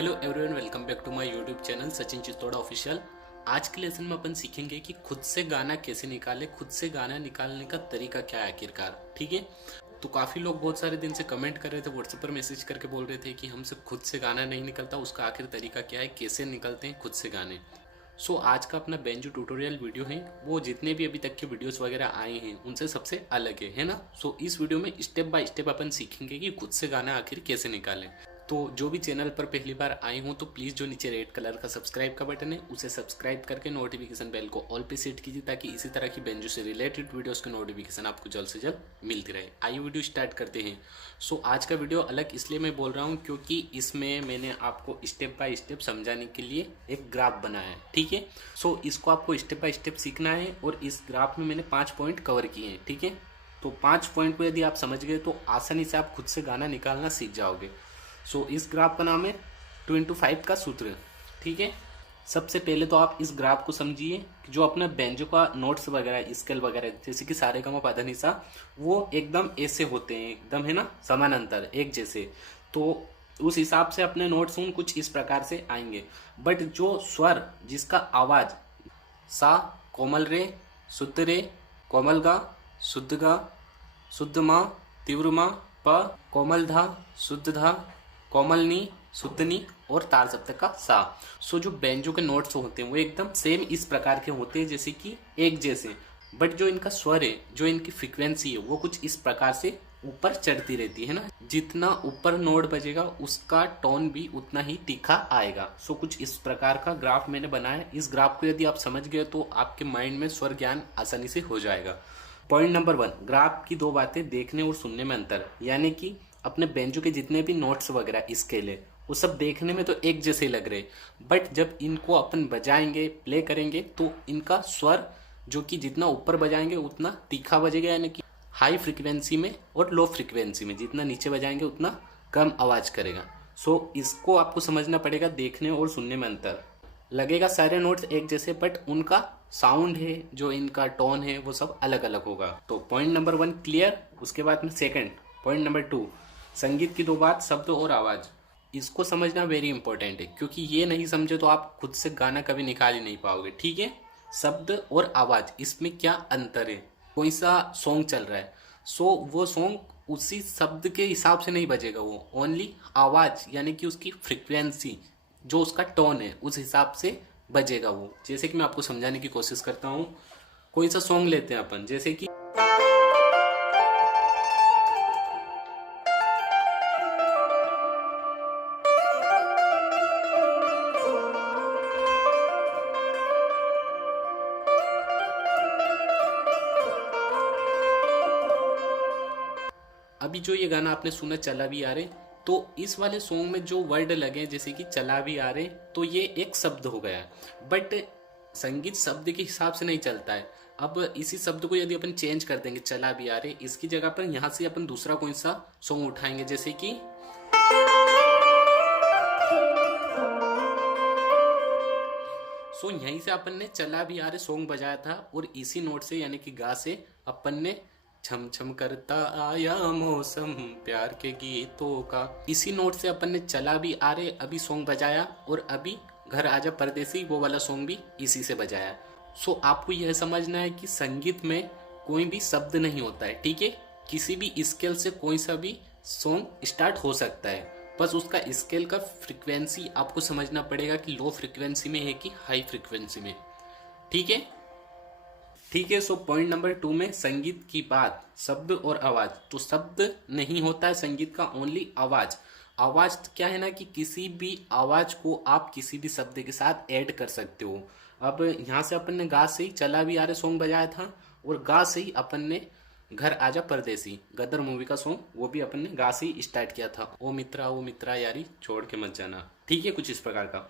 Hello everyone, welcome back to my YouTube channel Sachin Chittora official. आज के lesson में अपन सीखेंगे कि खुद से गाना कैसे निकाले, खुद से गाना निकालने का तरीका क्या है आखिरकार। ठीक है, तो काफ़ी लोग बहुत सारे दिन से कमेंट कर रहे थे, व्हाट्सएप पर मैसेज करके बोल रहे थे कि हमसे खुद से गाना नहीं निकलता, उसका आखिर तरीका क्या है, कैसे निकलते हैं खुद से गाने। सो आज का अपना बेंजो ट्यूटोरियल वीडियो है, वो जितने भी अभी तक के वीडियोस वगैरह आए हैं उनसे सबसे अलग है ना। सो इस वीडियो में स्टेप बाय स्टेप अपन सीखेंगे कि खुद से गाना आखिर कैसे निकालें। तो जो भी चैनल पर पहली बार आए हों तो प्लीज़ जो नीचे रेड कलर का सब्सक्राइब का बटन है उसे सब्सक्राइब करके नोटिफिकेशन बेल को ऑल पे सेट कीजिए, ताकि इसी तरह की बेंजो से रिलेटेड वीडियोस की नोटिफिकेशन आपको जल्द से जल्द मिलती रहे। आइए वीडियो स्टार्ट करते हैं। सो आज का वीडियो अलग इसलिए मैं बोल रहा हूँ क्योंकि इसमें मैंने आपको स्टेप बाय स्टेप समझाने के लिए एक ग्राफ बनाया है। ठीक है, सो इसको आपको स्टेप बाय स्टेप सीखना है और इस ग्राफ में मैंने 5 पॉइंट कवर किए हैं। ठीक है, तो 5 पॉइंट को यदि आप समझ गए तो आसानी से आप खुद से गाना निकालना सीख जाओगे। सो इस ग्राफ का नाम है 2x5 का सूत्र। ठीक है, सबसे पहले तो आप इस ग्राफ को समझिए कि जो अपना बेंजो का नोट्स वगैरह, स्केल वगैरह, जैसे कि सारे गा मा पा धा नि सा, वो एकदम ऐसे होते हैं, एकदम है ना समानांतर एक जैसे। तो उस हिसाब से अपने नोट्स उन कुछ इस प्रकार से आएंगे। बट जो स्वर, जिसका आवाज सा, कोमल रे, शुद्ध रे, कोमल गा, शुद्ध मा, तीव्र मा, प, कोमल धा, शुद्ध धा, कोमल नी, शुद्ध नी और तार सप्तक का सा। सो जो बेंजो के नोट्स होते हैं वो एकदम सेम इस प्रकार के होते हैं, जैसे कि एक जैसे। बट जो इनका स्वर है, जो इनकी फ्रीक्वेंसी है, वो कुछ इस प्रकार से ऊपर चढ़ती रहती है ना। जितना ऊपर नोट बजेगा उसका टोन भी उतना ही तीखा आएगा। सो कुछ इस प्रकार का ग्राफ मैंने बनाया। इस ग्राफ को यदि आप समझ गए तो आपके माइंड में स्वर ज्ञान आसानी से हो जाएगा। पॉइंट नंबर 1, ग्राफ की 2 बातें, देखने और सुनने में अंतर। यानी कि अपने बेंजो के जितने भी नोट्स वगैरह स्केल है वो सब देखने में तो एक जैसे लग रहे, बट जब इनको अपन बजाएंगे, प्ले करेंगे, तो इनका स्वर जो कि जितना ऊपर बजाएंगे उतना तीखा बजेगा, यानी कि हाई फ्रीक्वेंसी में, और लो फ्रीक्वेंसी में जितना नीचे बजाएंगे उतना कम आवाज करेगा। सो इसको आपको समझना पड़ेगा, देखने और सुनने में अंतर। लगेगा सारे नोट्स एक जैसे, बट उनका साउंड है, जो इनका टोन है, वो सब अलग अलग होगा। तो पॉइंट नंबर 1 क्लियर। उसके बाद में सेकंड पॉइंट नंबर 2, संगीत की 2 बात, शब्द और आवाज। इसको समझना वेरी इंपॉर्टेंट है, क्योंकि ये नहीं समझे तो आप खुद से गाना कभी निकाल ही नहीं पाओगे। ठीक है, शब्द और आवाज, इसमें क्या अंतर है। कोई सा सॉन्ग चल रहा है, सो वो सॉन्ग उसी शब्द के हिसाब से नहीं बजेगा, वो ओनली आवाज यानी कि उसकी फ्रिक्वेंसी, जो उसका टोन है, उस हिसाब से बजेगा वो। जैसे कि मैं आपको समझाने की कोशिश करता हूँ। कोई सा सॉन्ग लेते हैं अपन, जैसे कि अभी जो ये गाना आपने सुना चला भी आ रहे, तो इस वाले सॉन्ग में जो वर्ड लगे जैसे कि चला भी आ रहे, तो ये एक शब्द हो गया। बट संगीत शब्द के हिसाब से नहीं चलता है। अब इसी शब्द को यदि अपन चेंज कर देंगे, चला भी आ रहे, इसकी जगह पर यहाँ से अपन दूसरा कोई सा सॉन्ग उठाएंगे, जैसे कि यहीं से अपन ने चला भी आ रहे सॉन्ग बजाया था, और इसी नोट से यानी कि गा से अपन ने छम छम करता आया मौसम प्यार के गीतों का, इसी नोट से अपन ने चला भी आ रहे अभी सॉन्ग बजाया, और अभी घर आजा परदेसी वो वाला सॉन्ग भी इसी से बजाया। सो आपको यह समझना है कि संगीत में कोई भी शब्द नहीं होता है। ठीक है, किसी भी स्केल से कोई सा भी सॉन्ग स्टार्ट हो सकता है, बस उसका स्केल का फ्रीक्वेंसी आपको समझना पड़ेगा कि लो फ्रीक्वेंसी में है कि हाई फ्रीक्वेंसी में। ठीक है, ठीक है। सो पॉइंट नंबर 2 में संगीत की बात, शब्द और आवाज। तो शब्द नहीं होता है संगीत का, ओनली आवाज। आवाज क्या है ना कि किसी भी आवाज को आप किसी भी शब्द के साथ ऐड कर सकते हो। अब यहाँ से अपन ने गा से ही चला भी आ रहे सॉन्ग बजाया था, और गा से ही अपन ने घर आजा परदेसी, गदर मूवी का सॉन्ग, वो भी अपन ने गा से ही स्टार्ट किया था। ओ मित्रा यारी छोड़ के मत जाना। ठीक है, कुछ इस प्रकार का।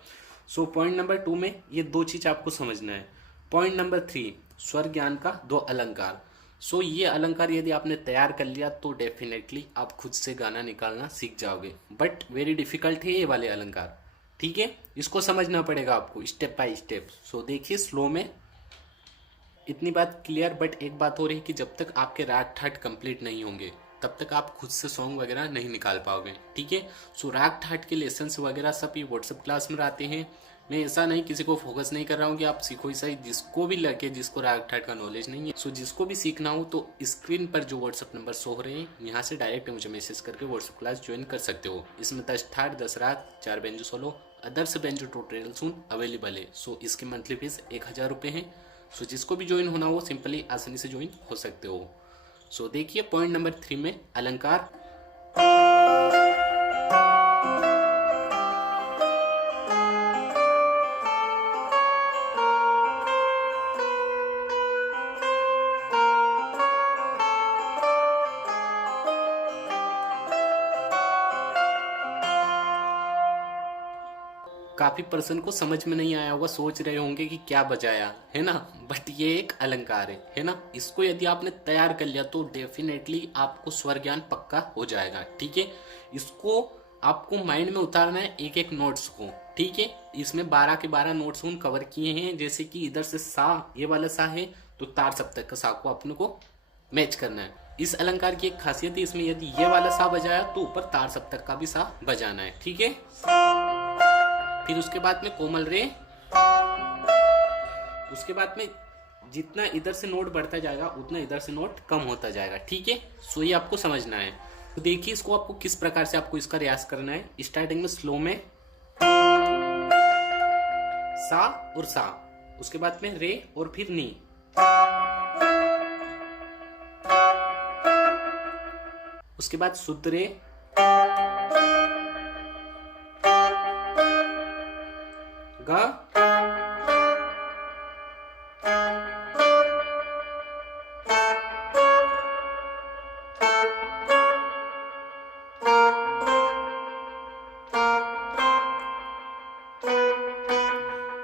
सो पॉइंट नंबर 2 में ये 2 चीज आपको समझना है। पॉइंट नंबर 3, स्वर ज्ञान का 2 अलंकार। सो ये अलंकार यदि आपने तैयार कर लिया तो डेफिनेटली आप खुद से गाना निकालना सीख जाओगे, बट वेरी डिफिकल्ट है ये वाले अलंकार। ठीक है, इसको समझना पड़ेगा आपको स्टेप बाय स्टेप। सो देखिए स्लो में, इतनी बात क्लियर। बट एक बात हो रही है कि जब तक आपके राग ठाट कंप्लीट नहीं होंगे, तब तक आप खुद से सॉन्ग वगैरह नहीं निकाल पाओगे, ठीक है। सो राग ठाट के लेसन्स वगैरह सब ये व्हाट्सएप क्लास में आते हैं। मैं ऐसा नहीं किसी को फोकस नहीं कर रहा हूँ कि आप सीखो ही सही, जिसको भी लगे, जिसको राग ठाट का नॉलेज नहीं है, सो जिसको भी सीखना हो तो स्क्रीन पर जो व्हाट्सएप नंबर शो हो रहे हैं यहाँ से डायरेक्ट मुझे मैसेज करके व्हाट्सएप क्लास ज्वाइन कर सकते हो। इसमें 10 ठाट, 10 raga, 4 banjo solo, others banjo tutorials available है। सो इसकी मंथली फीस 1000 रुपये है। सो जिसको भी ज्वाइन होना हो सिंपली आसानी से ज्वाइन हो सकते हो। सो देखिए पॉइंट नंबर 3 में अलंकार। काफी पर्सन को समझ में नहीं आया होगा, सोच रहे होंगे कि क्या बजाया है ना, बट ये एक अलंकार है ना। इसको यदि आपने तैयार कर लिया तो डेफिनेटली आपको स्वर ज्ञान पक्का हो जाएगा, ठीक है। इसको आपको माइंड में उतारना है एक एक नोट्स को, ठीक है। इसमें 12 के 12 नोट्स उन कवर किए हैं। जैसे कि इधर से सा, ये वाला सा है तो तार सप्तक का सा को अपने को मैच करना है। इस अलंकार की एक खासियत है, इसमें यदि ये वाला सा बजाया तो ऊपर तार सप्तक का भी सा बजाना है, ठीक है। फिर उसके बाद में कोमल रे, उसके बाद में जितना इधर से नोट बढ़ता जाएगा उतना इधर से नोट कम होता जाएगा, ठीक है। सो ये आपको समझना है। तो देखिए इसको आपको किस प्रकार से आपको इसका रियाज करना है। स्टार्टिंग में स्लो में सा और सा, उसके बाद में रे और फिर नी, उसके बाद शुद्ध रे, गा,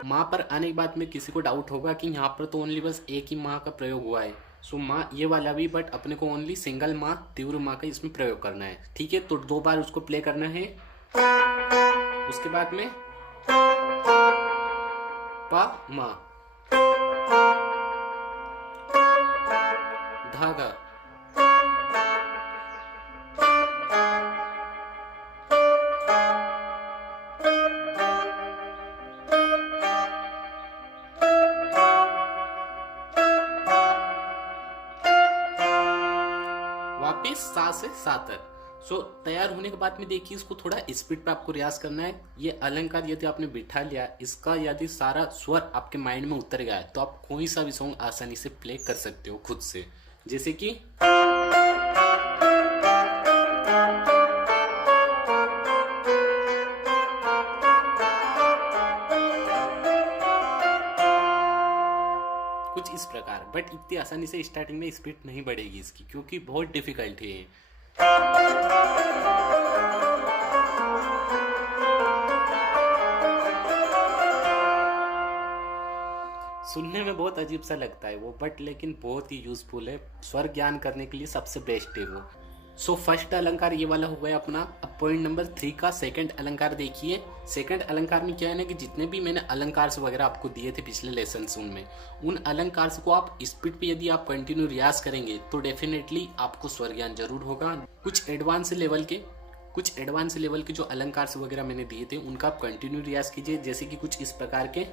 माँ पर आने के बाद में किसी को डाउट होगा कि यहाँ पर तो ओनली बस एक ही माँ का प्रयोग हुआ है। सो माँ ये वाला भी, बट अपने को ओनली सिंगल माँ, तीव्र माँ का इसमें प्रयोग करना है, ठीक है। तो 2 बार उसको प्ले करना है। उसके बाद में पा मा, धागा, वापिस सा से सा तक। सो तैयार होने के बाद में देखिए इसको थोड़ा स्पीड पे आपको रियाज करना है। ये अलंकार यदि आपने बिठा लिया, इसका यदि सारा स्वर आपके माइंड में उतर गया है तो आप कोई सा भी सॉन्ग आसानी से प्ले कर सकते हो खुद से। जैसे कि कुछ इस प्रकार, बट इतनी आसानी से स्टार्टिंग में स्पीड नहीं बढ़ेगी इसकी, क्योंकि बहुत डिफिकल्ट है। सुनने में बहुत अजीब सा लगता है वो, बट लेकिन बहुत ही यूजफुल है। स्वर ज्ञान करने के लिए सबसे बेस्ट है वो। सो फर्स्ट अलंकार ये वाला हो गया अपना। अब पॉइंट नंबर 3 का सेकंड अलंकार देखिए। सेकंड अलंकार में क्या है ना कि जितने भी मैंने अलंकार वगैरह आपको दिए थे पिछले लेसन उनमें, उन अलंकार को आप स्पीड पे यदि आप कंटिन्यू रियाज करेंगे तो डेफिनेटली आपको स्वर ज्ञान जरूर होगा। कुछ एडवांस लेवल के जो अलंकार वगैरह मैंने दिए थे उनका आप कंटिन्यू रियाज कीजिए। जैसे कि कुछ इस प्रकार के,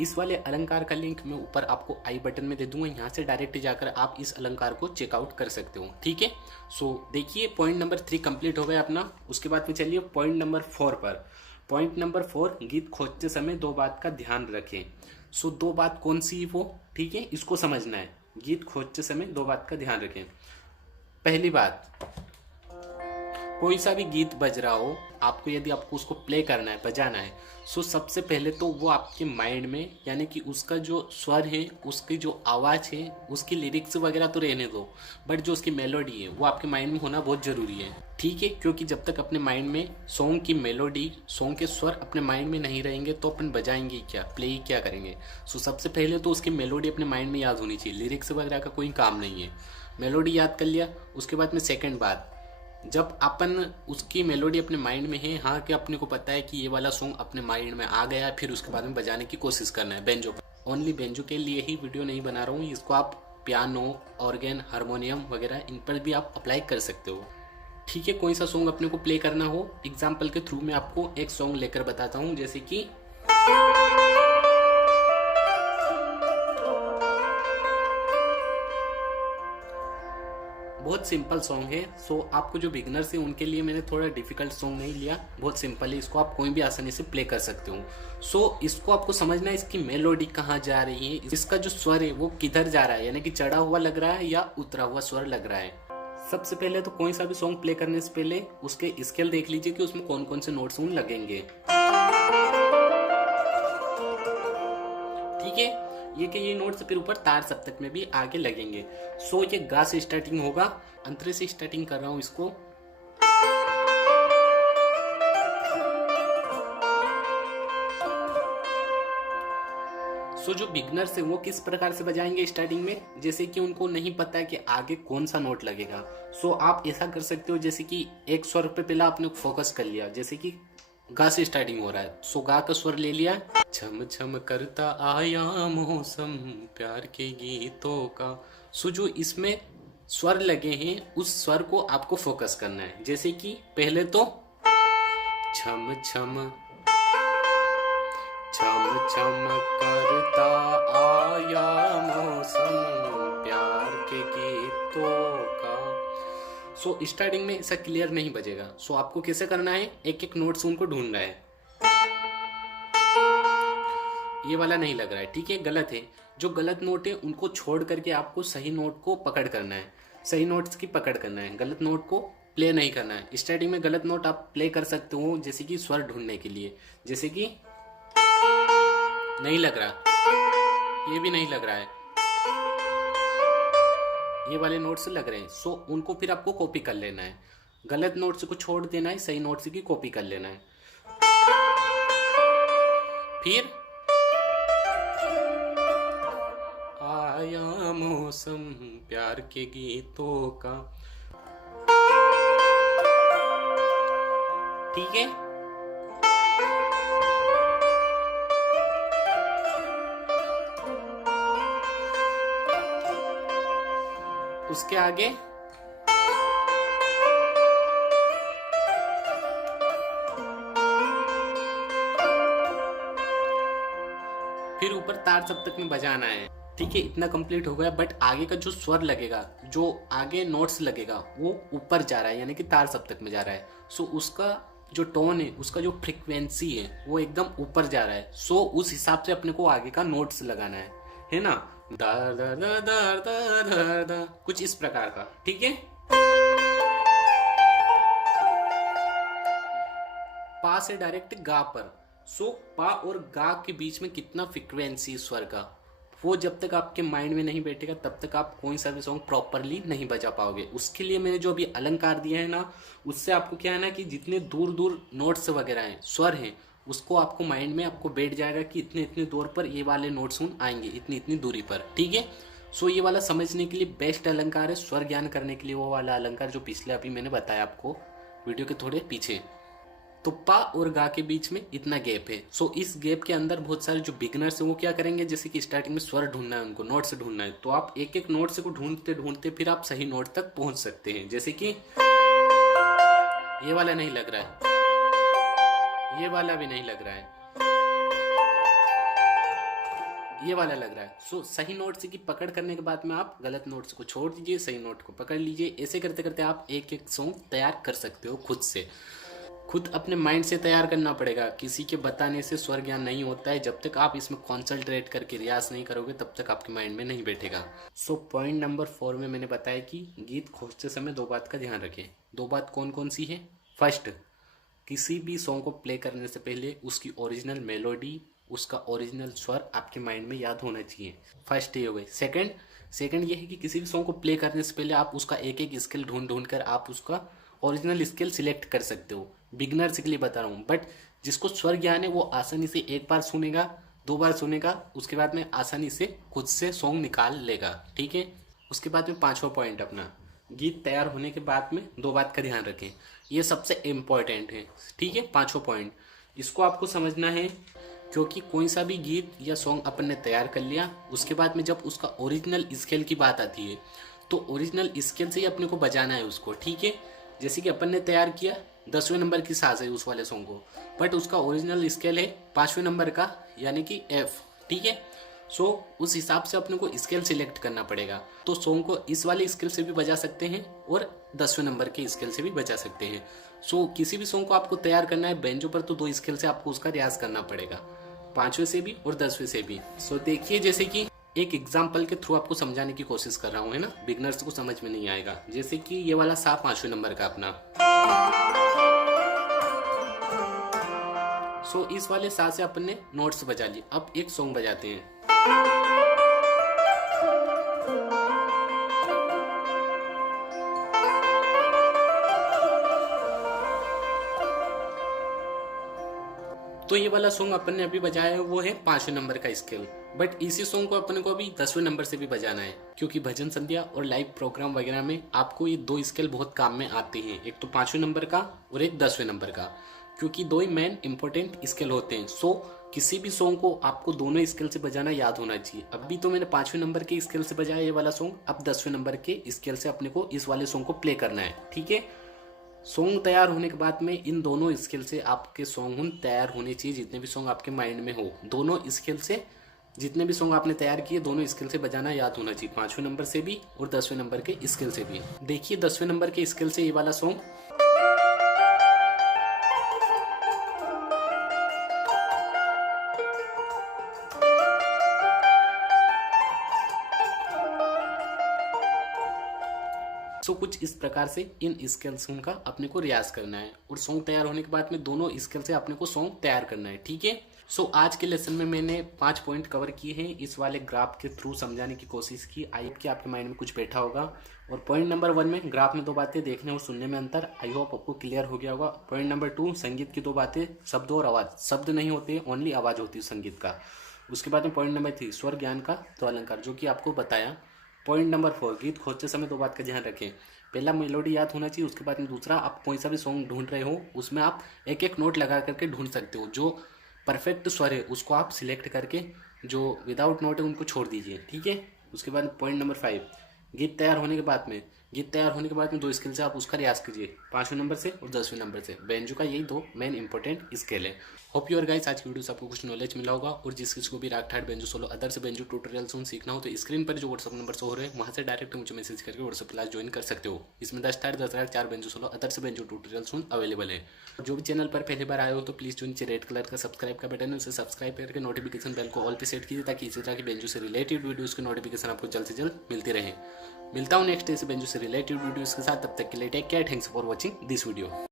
इस वाले अलंकार का लिंक मैं ऊपर आपको आई बटन में दे दूंगा, यहाँ से डायरेक्ट जाकर आप इस अलंकार को चेकआउट कर सकते हो, ठीक है। सो देखिए पॉइंट नंबर 3 कंप्लीट हो गया अपना। उसके बाद में चलिए पॉइंट नंबर 4 पर। पॉइंट नंबर 4, गीत खोजते समय 2 बात का ध्यान रखें। सो 2 बात कौन सी वो, ठीक है, इसको समझना है। गीत खोजते समय 2 बात का ध्यान रखें। पहली बात, कोई सा भी गीत बज रहा हो, आपको यदि आपको उसको प्ले करना है, बजाना है, सो सबसे पहले तो वो आपके माइंड में, यानी कि उसका जो स्वर है, उसकी जो आवाज़ है, उसकी लिरिक्स वगैरह तो रहने दो, बट जो उसकी मेलोडी है वो आपके माइंड में होना बहुत ज़रूरी है, ठीक है। क्योंकि जब तक अपने माइंड में सॉन्ग की मेलोडी, सॉन्ग के स्वर अपने माइंड में नहीं रहेंगे तो अपन बजाएंगे क्या, प्ले ही क्या करेंगे। सो सबसे पहले तो उसकी मेलोडी अपने माइंड में याद होनी चाहिए, लिरिक्स वगैरह का कोई काम नहीं है। मेलोडी याद कर लिया। उसके बाद में सेकेंड बात, जब अपन उसकी मेलोडी अपने माइंड में है, हाँ कि अपने को पता है कि ये वाला सॉन्ग अपने माइंड में आ गया, फिर उसके बाद में बजाने की कोशिश करना है बेंजो पर। ओनली बेंजो के लिए ही वीडियो नहीं बना रहा हूँ, इसको आप पियानो, ऑर्गन, हारमोनियम वगैरह इन पर भी आप अप्लाई कर सकते हो। ठीक है, कोई सा सॉन्ग अपने को प्ले करना हो, एग्जाम्पल के थ्रू मैं आपको एक सॉन्ग लेकर बताता हूँ, जैसे कि बहुत सिंपल सॉन्ग है। सो आपको जो बिगनर्स है उनके लिए मैंने थोड़ा डिफिकल्ट सॉन्ग नहीं लिया, बहुत सिंपल है, इसको आप कोई भी आसानी से प्ले कर सकते हो। सो इसको आपको समझना है इसकी मेलोडी कहाँ जा रही है, इसका जो स्वर है वो किधर जा रहा है, यानी कि चढ़ा हुआ लग रहा है या उतरा हुआ स्वर लग रहा है। सबसे पहले तो कोई सा भी सॉन्ग प्ले करने से पहले उसके स्केल देख लीजिए कि उसमें कौन कौन से नोट्स लगेंगे। ठीक है, ये नोट्स फिर ऊपर तार सप्तक में भी आगे लगेंगे। सो ये गा से स्टार्टिंग होगा, अंतरे से स्टार्टिंग कर रहा हूं इसको। सो जो बिगनर्स है वो किस प्रकार से बजाएंगे स्टार्टिंग में, जैसे कि उनको नहीं पता है कि आगे कौन सा नोट लगेगा। सो आप ऐसा कर सकते हो, जैसे कि एक स्वर पे पहले आपने फोकस कर लिया, जैसे कि गा से स्टार्टिंग हो रहा है, सो गा का स्वर ले लिया, छम छम करता आया मौसम प्यार के गीतों का। सो जो इसमें स्वर लगे हैं उस स्वर को आपको फोकस करना है, जैसे कि पहले तो छम छम छम छम करता आया मौसम प्यार के गीतों का। सो स्टार्टिंग में ऐसा क्लियर नहीं बजेगा। सो आपको कैसे करना है, एक एक नोट से उनको ढूंढना है। ये वाला नहीं लग रहा है, ठीक है, गलत है। जो गलत नोट है उनको छोड़ करके आपको सही नोट को पकड़ करना है, सही नोट्स की पकड़ करना है, गलत नोट को प्ले नहीं करना है। स्टार्टिंग में गलत नोट आप प्ले कर सकते हो, जैसे कि स्वर ढूंढने के लिए, जैसे कि नहीं लग रहा, ये भी नहीं लग रहा है, ये वाले नोट्स लग रहे हैं। सो उनको फिर आपको कॉपी कर लेना है, गलत नोट्स को छोड़ देना है, सही नोट्स की कॉपी कर लेना है। फिर आया मौसम प्यार के गीतों का, ठीक है। उसके आगे फिर ऊपर तार सप्तक में बजाना है, ठीक है। इतना कंप्लीट हो गया, बट आगे का जो स्वर लगेगा, जो आगे नोट्स लगेगा वो ऊपर जा रहा है, यानी कि तार सप्तक में जा रहा है। सो उसका जो टोन है, उसका जो फ्रीक्वेंसी है वो एकदम ऊपर जा रहा है। सो उस हिसाब से अपने को आगे का नोट्स लगाना है ना, दा दा दा दा दा दा दा, कुछ इस प्रकार का, ठीक है। पा से डायरेक्ट गा पर। सो पा और गा के बीच में कितना फ्रीक्वेंसी स्वर का, वो जब तक आपके माइंड में नहीं बैठेगा तब तक आप कोई सा भी सॉन्ग प्रॉपरली नहीं बजा पाओगे। उसके लिए मैंने जो अभी अलंकार दिया है ना, उससे आपको क्या है ना कि जितने दूर दूर नोट्स वगैरह हैं, स्वर हैं, उसको आपको माइंड में आपको बैठ जाएगा कि इतने इतने दूर पर ये वाले नोट्स आएंगे, इतनी इतनी दूरी पर, ठीक है। सो ये वाला समझने के लिए बेस्ट अलंकार है, स्वर ज्ञान करने के लिए वो वाला अलंकार जो पिछले अभी मैंने बताया आपको वीडियो के थोड़े पीछे। तो पा और गा के बीच में इतना गैप है। सो इस गैप के अंदर बहुत सारे जो बिगनर्स हैं वो क्या करेंगे, जैसे कि स्टार्टिंग में स्वर ढूंढना है, उनको नोट्स ढूंढना है, तो आप एक एक नोट से को ढूंढते ढूंढते फिर आप सही नोट तक पहुंच सकते हैं। जैसे कि ये वाला नहीं लग रहा है, ये वाला भी नहीं लग रहा है, ये वाला लग रहा है। सो सही नोट से की पकड़ करने के बाद में आप गलत नोट्स को छोड़ दीजिए, सही नोट को पकड़ लीजिए। ऐसे करते करते आप एक एक सॉन्ग तैयार कर सकते हो खुद से। खुद अपने माइंड से तैयार करना पड़ेगा, किसी के बताने से स्वर ज्ञान नहीं होता है। जब तक आप इसमें कॉन्संट्रेट करके रियाज नहीं करोगे तब तक आपके माइंड में नहीं बैठेगा। सो पॉइंट नंबर 4 में मैंने बताया कि गीत खोजते समय 2 बात का ध्यान रखें। 2 बात कौन कौन सी है? फर्स्ट, किसी भी सॉन्ग को प्ले करने से पहले उसकी ओरिजिनल मेलोडी, उसका ओरिजिनल स्वर आपके माइंड में याद होना चाहिए। फर्स्ट ये हो गई। सेकंड ये है कि किसी भी सॉन्ग को प्ले करने से पहले आप उसका एक एक स्केल ढूंढ कर आप उसका ओरिजिनल स्केल सिलेक्ट कर सकते हो। बिगनर्स के लिए बता रहा हूँ, बट जिसको स्वर ज्ञान है वो आसानी से 1 बार सुनेगा, 2 बार सुनेगा, उसके बाद में आसानी से खुद से सॉन्ग निकाल लेगा, ठीक है। उसके बाद में 5वां पॉइंट अपना, गीत तैयार होने के बाद में दो बात का ध्यान रखें, ये सबसे इम्पोर्टेंट है, ठीक है। पांचों पॉइंट इसको आपको समझना है, क्योंकि कोई सा भी गीत या सॉन्ग अपन ने तैयार कर लिया, उसके बाद में जब उसका ओरिजिनल स्केल की बात आती है तो ओरिजिनल स्केल से ही अपने को बजाना है उसको, ठीक है। जैसे कि अपन ने तैयार किया 10वें नंबर की साज है उस वाले सॉन्ग को, बट उसका ओरिजिनल स्केल है 5वें नंबर का, यानी कि एफ, ठीक है। सो उस हिसाब से अपने को स्केल सिलेक्ट करना पड़ेगा। तो सॉन्ग को इस वाले स्केल से भी बजा सकते हैं और 10वें नंबर के स्केल से भी बजा सकते हैं। सो किसी भी सॉन्ग को आपको तैयार करना है बेंजो पर, तो दो स्केल से आपको उसका रियाज करना पड़ेगा, 5वें से भी और 10वें से भी। सो देखिए, जैसे कि एक एग्जाम्पल के थ्रू आपको समझाने की कोशिश कर रहा हूँ, है ना, बिगनर्स को समझ में नहीं आएगा। जैसे कि ये वाला सा 5वें नंबर का अपना, सो इस वाले सा से अपन ने नोट्स बजा लिए। अब एक सॉन्ग बजाते हैं। तो ये वाला सॉन्ग अपन ने अभी बजाया है वो है 5वें नंबर का स्केल, बट इसी सॉन्ग को अपन को अभी 10वें नंबर से भी बजाना है, क्योंकि भजन संध्या और लाइव प्रोग्राम वगैरह में आपको ये दो स्केल बहुत काम में आते हैं, एक तो 5वें नंबर का और एक 10वें नंबर का, क्योंकि दो ही मेन इंपॉर्टेंट स्केल होते हैं। सो किसी भी सॉन्ग को आपको दोनों स्केल से बजाना याद होना चाहिए। अभी तो मैंने 5वें नंबर के स्केल से बजाया ये वाला सॉन्ग, अब 10वें नंबर के स्केल से अपने को इस वाले सॉन्ग को प्ले करना है, ठीक है। सॉन्ग तैयार होने के बाद में इन दोनों स्केल से आपके सॉन्ग तैयार होने चाहिए, जितने भी सॉन्ग आपके माइंड में हो, दोनों स्केल से जितने भी सॉन्ग आपने तैयार किए दोनों स्केल से बजाना याद होना चाहिए, 5वें नंबर से भी और 10वें नंबर के स्केल से भी। देखिए 10वें नंबर के स्केल से ये वाला सॉन्ग, सो कुछ इस प्रकार से इन स्केल्स का अपने को रियाज करना है, और सॉन्ग तैयार होने के बाद में दोनों स्केल से अपने को सॉन्ग तैयार करना है, ठीक है। सो आज के लेसन में मैंने 5 पॉइंट कवर किए हैं, इस वाले ग्राफ के थ्रू समझाने की कोशिश की। आई होप कि आपके माइंड में कुछ बैठा होगा। और पॉइंट नंबर 1 में ग्राफ में दो बातें, देखने और सुनने में अंतर, आई होप आपको क्लियर हो गया होगा। पॉइंट नंबर 2 संगीत की दो बातें, शब्द और आवाज, शब्द नहीं होते, ओनली आवाज होती है संगीत का। उसके बाद में पॉइंट नंबर 3 स्वर ज्ञान का तो अलंकार, जो कि आपको बताया। पॉइंट नंबर 4 गीत खोजते समय दो बात का ध्यान रखें, पहला मेलोडी याद होना चाहिए, उसके बाद में दूसरा आप कोई सा भी सॉन्ग ढूंढ रहे हो उसमें आप एक एक नोट लगा करके ढूंढ सकते हो, जो परफेक्ट स्वर है उसको आप सिलेक्ट करके, जो विदाउट नोट है उनको छोड़ दीजिए, ठीक है। उसके बाद पॉइंट नंबर 5 गीत तैयार होने के बाद में दो स्केल से आप उसका रियाज कीजिए, 5वें नंबर से और 10वें नंबर से। बेंजो का यही दो मेन इंपॉर्टेंट स्केल है। होप यूर गाइस आज की वीडियो से आपको कुछ नॉलेज मिला होगा, और जिस किसी को भी राग ठाट बेंजो सोलो अदर से बेंजो ट्यूटोरियल सीखना हो तो स्क्रीन पर जो व्हाट्सअप नंबर शो हो रहे हैं वहाँ से डायरेक्ट मुझे मैसेज करके व्हाट्सअप क्लास ज्वाइन कर सकते हो। इसमें 10 ठाट 10 राग 4 बेंजो सोलो अदर से बेंजो ट्यूटोरियल अवेलेबल है। जो भी चैनल पर पहली बार आए हो तो प्लीज जो नीचे रेड कलर का सब्सक्राइब का बटन है उसे सब्सक्राइब करके नोटिफिकेशन बेल को ऑल पे सेट कीजिए, ताकि इसी तरह की बेंजो से रिलेटेड वीडियोस की नोटिफिकेशन आपको जल्द से जल्द मिलती रहे। मिलता हूँ नेक्स्ट डे से बेंजो से रिलेटेड वीडियोस के साथ, तब तक के लिए take care, thanks for watching this video.